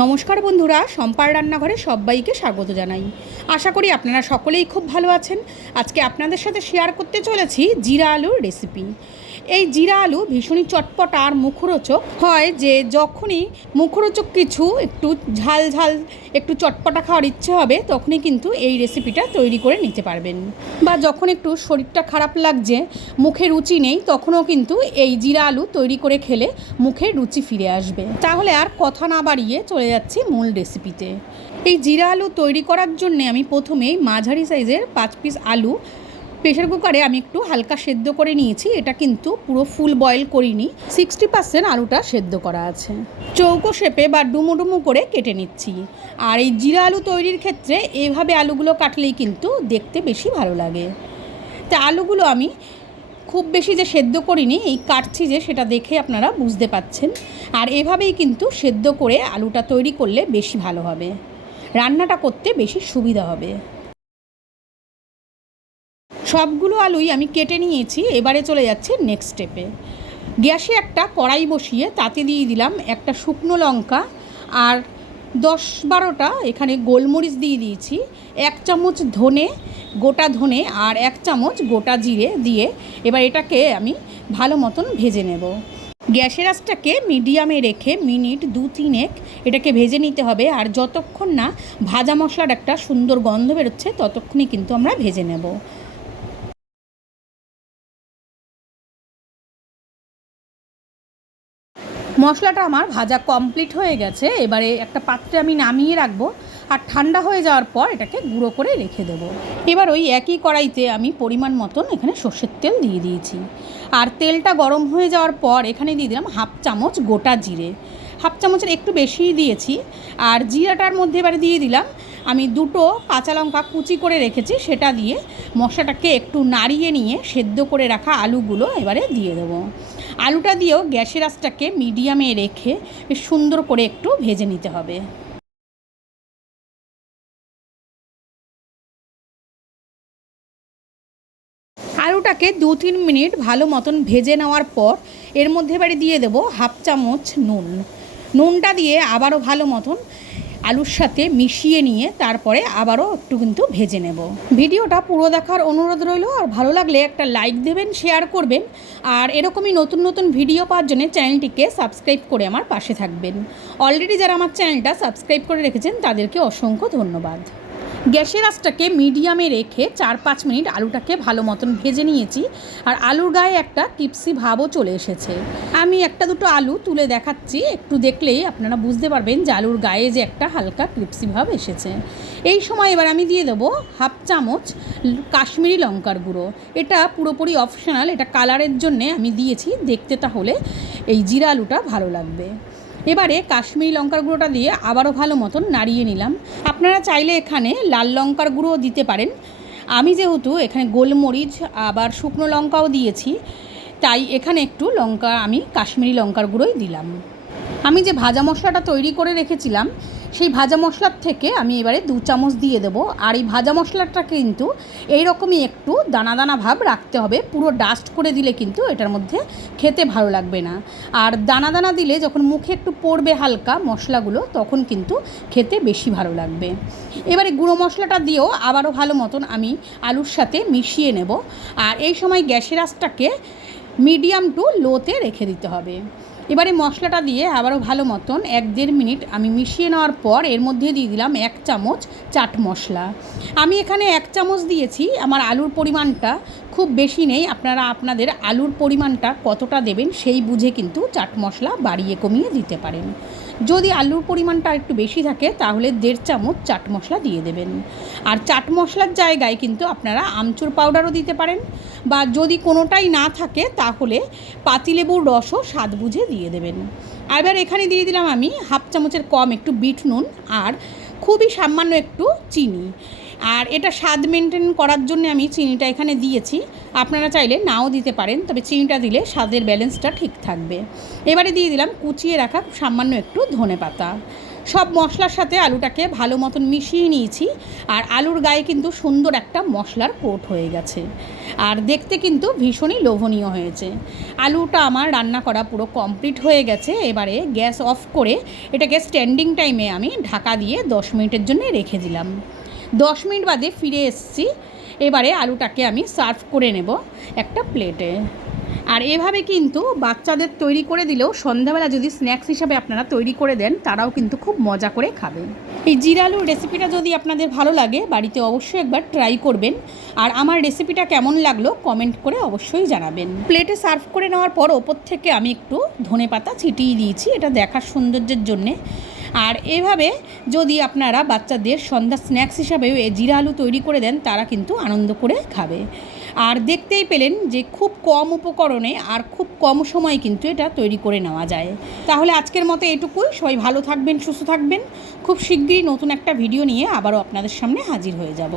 নমস্কার বন্ধুরা, সম্পার রান্নাঘরে সবাইকে স্বাগত জানাই। আশা করি আপনারা সকলেই খুব ভালো আছেন। আজকে আপনাদের সাথে শেয়ার করতে চলেছি জিরা আলুর রেসিপি। এই জিরা আলু ভীষণই চটপটা আর মুখরোচক হয়, যে যখনই মুখরোচক কিছু একটু ঝাল ঝাল একটু চটপটা খাওয়ার ইচ্ছে হবে তখনই কিন্তু এই রেসিপিটা তৈরি করে নিতে পারবেন। বা যখন একটু শরীরটা খারাপ লাগছে, মুখে রুচি নেই, তখনও কিন্তু এই জিরা আলু তৈরি করে খেলে মুখে রুচি ফিরে আসবে। তাহলে আর কথা না বাড়িয়ে চলে যাচ্ছি মূল রেসিপিতে। এই জিরা আলু তৈরি করার জন্যে আমি প্রথমেই মাঝারি সাইজের 5 পিস আলু প্রেশার কুকারে আমি একটু হালকা সেদ্ধ করে নিয়েছি। এটা কিন্তু পুরো ফুল বয়েল করিনি, 60% আলুটা সেদ্ধ করা আছে। চৌকো শেপে বা ডুমো ডুমো করে কেটে নিচ্ছি। আর এই জিরা আলু তৈরির ক্ষেত্রে এইভাবে আলুগুলো কাটলেই কিন্তু দেখতে বেশি ভালো লাগে। তা আলুগুলো আমি খুব বেশি যে সেদ্ধ করিনি, এই কাটছি যে সেটা দেখে আপনারা বুঝতে পাচ্ছেন। আর এভাবেই কিন্তু সেদ্ধ করে আলুটা তৈরি করলে বেশি ভালো হবে, রান্নাটা করতে বেশি সুবিধা হবে। সবগুলো আলুই আমি কেটে নিয়েছি। এবারে চলে যাচ্ছে নেক্সট স্টেপে। গ্যাসে একটা কড়াই বসিয়ে তাতে দিয়ে দিলাম একটা শুকনো লঙ্কা আর 10-12টা এখানে গোলমরিচ দিয়ে দিয়েছি, 1 চামচ ধনে, গোটা ধনে আর 1 চামচ গোটা জিরে দিয়ে এবার এটাকে আমি ভালো মতন ভেজে নেব। গ্যাসের আঁচটাকে মিডিয়ামে রেখে মিনিট 2-3 এটাকে ভেজে নিতে হবে। আর যতক্ষণ না ভাজা মশলার একটা সুন্দর গন্ধ বেরোচ্ছে ততক্ষণই কিন্তু আমরা ভেজে নেব। মশলাটা আমার ভাজা কমপ্লিট হয়ে গেছে। এবারে একটা পাত্রে আমি নামিয়ে রাখবো আর ঠান্ডা হয়ে যাওয়ার পর এটাকে গুঁড়ো করে রেখে দেবো। এবার ওই একই কড়াইতে আমি পরিমাণ মতন এখানে সর্ষের তেল দিয়ে দিয়েছি। আর তেলটা গরম হয়ে যাওয়ার পর এখানে দিয়ে দিলাম 1/2 চামচ গোটা জিরে, 1/2 চামচের একটু বেশিই দিয়েছি। আর জিরাটার মধ্যে এবারে দিয়ে দিলাম আমি 2টো কাঁচা লঙ্কা কুচি করে রেখেছি, সেটা দিয়ে মশলাটাকে একটু নাড়িয়ে নিয়ে সেদ্ধ করে রাখা আলুগুলো এবারে দিয়ে দেবো। আলুটা দিয়েও গ্যাসের আঁচটাকে মিডিয়ামে রেখে বেশ সুন্দর করে একটু ভেজে নিতে হবে। আলুটাকে 2-3 মিনিট ভালো মতন ভেজে নেওয়ার পর এর মধ্যে এবারে দিয়ে দেবো 1/2 চামচ নুন। নুনটা দিয়ে আবারও ভালো মতন আলুর সাথে মিশিয়ে নিয়ে তারপরে আবারও একটু কিন্তু ভেজে নেব। ভিডিওটা পুরো দেখার অনুরোধ রইল। আর ভালো লাগলে একটা লাইক দেবেন, শেয়ার করবেন। আর এরকমই নতুন নতুন ভিডিও পাওয়ার জন্য চ্যানেলটিকে সাবস্ক্রাইব করে আমার পাশে থাকবেন। অলরেডি যারা আমার চ্যানেলটা সাবস্ক্রাইব করে রেখেছেন তাদেরকে অসংখ্য ধন্যবাদ। গ্যাসের আঁচটাকে মিডিয়ামে রেখে 4-5 মিনিট আলুটাকে ভালো মতন ভেজে নিয়েছি। আর আলুর গায়ে একটা ক্রিপসি ভাবও চলে এসেছে। আমি 1-2টো আলু তুলে দেখাচ্ছি, একটু দেখলেই আপনারা বুঝতে পারবেন যে আলুর গায়ে যে একটা হালকা ক্রিপসি ভাব এসেছে। এই সময় এবার আমি দিয়ে দেবো 1/2 চামচ কাশ্মীরি লঙ্কার গুঁড়ো। এটা পুরোপুরি অপশনাল, এটা কালারের জন্যে আমি দিয়েছি, দেখতে তাহলে এই জিরা আলুটা ভালো লাগবে। এবারে কাশ্মীরি লঙ্কার গুঁড়োটা দিয়ে আবারও ভালো মতন নাড়িয়ে নিলাম। আপনারা চাইলে এখানে লাল লঙ্কার গুঁড়োও দিতে পারেন। আমি যেহেতু এখানে গোলমরিচ আবার শুকনো লঙ্কাও দিয়েছি, তাই এখানে একটু লঙ্কা আমি কাশ্মীরি লঙ্কার গুঁড়োই দিলাম। আমি যে ভাজা মশলাটা তৈরি করে রেখেছিলাম সেই ভাজা মশলার থেকে আমি এবারে 2 চামচ দিয়ে দেবো। আর এই ভাজা মশলাটা কিন্তু এইরকমই একটু দানা দানা ভাব রাখতে হবে, পুরো ডাস্ট করে দিলে কিন্তু এটার মধ্যে খেতে ভালো লাগবে না। আর দানা দানা দিলে যখন মুখে একটু পড়বে হালকা মশলাগুলো তখন কিন্তু খেতে বেশি ভালো লাগবে। এবারে গুঁড়ো মশলাটা দিয়েও আবারও ভালো মতন আমি আলুর সাথে মিশিয়ে নেব। আর এই সময় গ্যাসের আঁচটাকে মিডিয়াম টু লোতে রেখে দিতে হবে। এবারে মশলাটা দিয়ে আবারও ভালো মতন 1-1.5 মিনিট আমি মিশিয়ে নেওয়ার পর এর মধ্যে দিয়ে দিলাম 1 চামচ চাট মশলা। আমি এখানে 1 চামচ দিয়েছি, আমার আলুর পরিমাণটা খুব বেশি নেই। আপনারা আপনাদের আলুর পরিমাণটা কতটা দেবেন সেই বুঝে কিন্তু চাট মশলা বাড়িয়ে কমিয়ে দিতে পারেন। যদি আলুর পরিমাণটা একটু বেশি থাকে তাহলে 1.5 চামচ চাট মশলা দিয়ে দেবেন। আর চাট মশলার জায়গায় কিন্তু আপনারা আমচুর পাউডারও দিতে পারেন, বা যদি কোনোটাই না থাকে তাহলে পাতিলেবুর রসও স্বাদ বুঝে দিয়ে দেবেন। এবার এখানে দিয়ে দিলাম আমি 1/2 চামচের কম একটু বিট নুন আর খুবই সামান্য একটু চিনি। আর এটা স্বাদ মেনটেন করার জন্য আমি চিনিটা এখানে দিয়েছি, আপনারা চাইলে নাও দিতে পারেন, তবে চিনিটা দিলে স্বাদের ব্যালেন্সটা ঠিক থাকবে। এবারে দিয়ে দিলাম কুচিয়ে রাখা সামান্য একটু ধনেপাতা। সব মশলার সাথে আলুটাকে ভালো মতন মিশিয়ে নিয়েছি। আর আলুর গায়ে কিন্তু সুন্দর একটা মশলার কোট হয়ে গেছে, আর দেখতে কিন্তু ভীষণই লোভনীয় হয়েছে। আলুটা আমার রান্না করা পুরো কমপ্লিট হয়ে গেছে। এবারে গ্যাস অফ করে এটাকে স্ট্যান্ডিং টাইমে আমি ঢাকা দিয়ে 10 মিনিটের জন্য রেখে দিলাম। 10 মিনিট বাদে ফিরে এসেছি। এবারে আলুটাকে আমি সার্ভ করে নেব একটা প্লেটে। আর এভাবে কিন্তু বাচ্চাদের তৈরি করে দিলেও সন্ধ্যাবেলা যদি স্ন্যাক্স হিসাবে আপনারা তৈরি করে দেন, তারাও কিন্তু খুব মজা করে খাবে। এই জিরা আলুর রেসিপিটা যদি আপনাদের ভালো লাগে, বাড়িতে অবশ্যই একবার ট্রাই করবেন। আর আমার রেসিপিটা কেমন লাগলো কমেন্ট করে অবশ্যই জানাবেন। প্লেটে সার্ভ করে নেওয়ার পর ওপর থেকে আমি একটু ধনেপাতা ছিটিয়ে দিয়েছি, এটা দেখার সৌন্দর্যের জন্যে। আর এভাবে যদি আপনারা বাচ্চাদের সন্ধ্যা স্ন্যাক্স হিসাবেও এই জিরা আলু তৈরি করে দেন, তারা কিন্তু আনন্দ করে খাবে। আর দেখতেই পেলেন যে খুব কম উপকরণে আর খুব কম সময়ে কিন্তু এটা তৈরি করে নেওয়া যায়। তাহলে আজকের মতো এটুকুই। সবাই ভালো থাকবেন, সুস্থ থাকবেন। খুব শিগগিরই নতুন একটা ভিডিও নিয়ে আবারও আপনাদের সামনে হাজির হয়ে যাব।